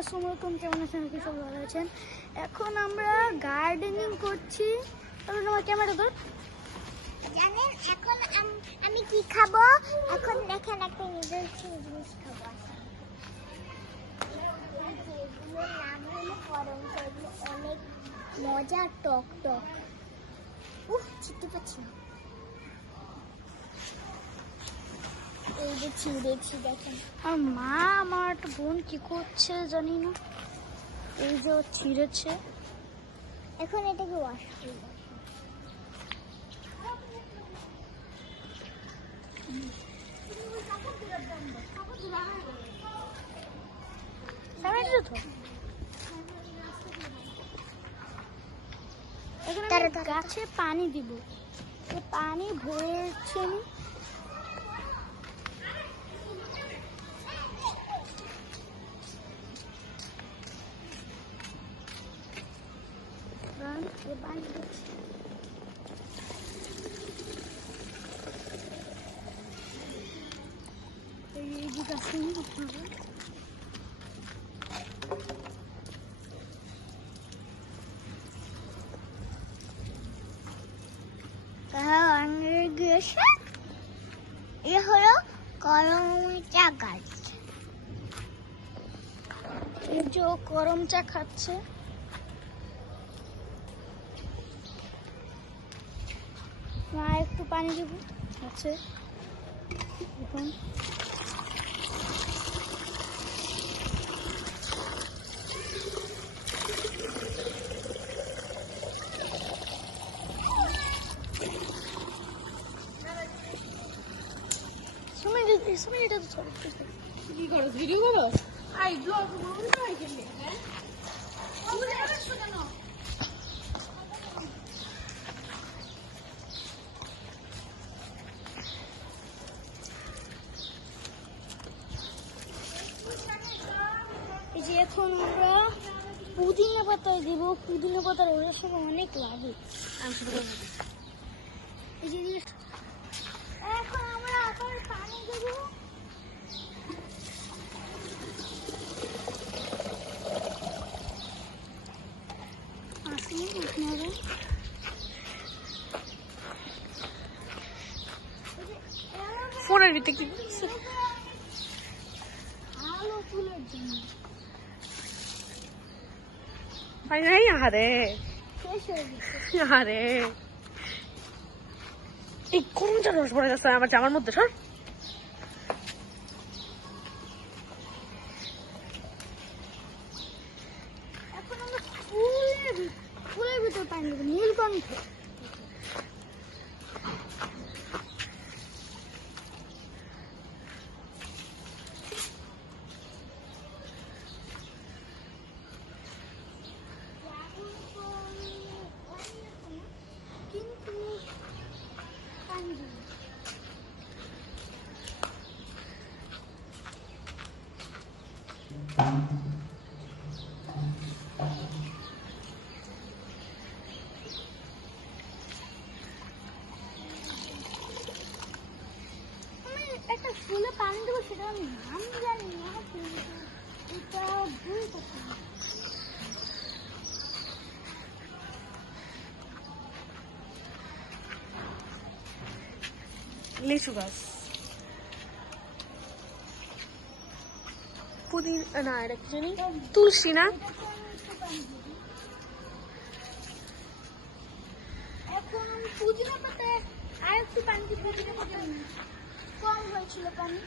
আসসালামু আলাইকুম, কেমন আছেন? আপনি সব ভালো আছেন? এখন আমরা গার্ডেনিং করছি। তাহলে তোমার ক্যামেরা ধর। জানেন এখন আমি কি খাবো? এখন দেখেন একটা ইন্টারেস্টিং জিনিস খাবো। এগুলোর নাম হলো করমচা। এগুলো অনেক মজা, টক টক। চিনতে পারছি না। এই যে ছিঁড়েছি দেখেন। আর মা আমার একটা বোন কি করছে জানি না। এই যে ও ছিঁড়েছে। এখন এটাকে ওয়াশ করবো। এখানে গাছে পানি দিব। পানি ভরেছি আমি। এই যে গাছে এ হলো করমচা গাছ। এই যে ও করম চা খাচ্ছে। মা একটু পানি দেবো আছে এখন। এটা তো ছোট কি করো? ভিডিও করো? আই ব্লগ করো না এখানে, হ্যাঁ? এই যে এখন আমরা পুদিনা পাতায় দিব। পুদিনা পাতার ওদের সব অনেক লাগে। এই যে এখন আমরা আবার পানি দেবো। ফোনের ভিতরে কি আলো ফুলের জন্য ভাই নাই? আরে শেষ হয়ে গেছে। আরে এই করমচার রস পড়ে গেছে আমার জামার মধ্যে। সর। এখন আমরা ফুলের ভিতর পানি দেবো, নীলকণ্ঠ। কিন্তু পানি দেবো। একটা ফুলে পানি দেবো, সেটা আমি নাম জানি না, কিন্তু এটা ভুল কথা। লিচু গাছ, পুদিনা না, এটা কি জানি, তুলসী না? এখন পুদিনা পাতায় আর একটু পানি দিব। পুদিনা পাতায় কম হয়েছিল পানি।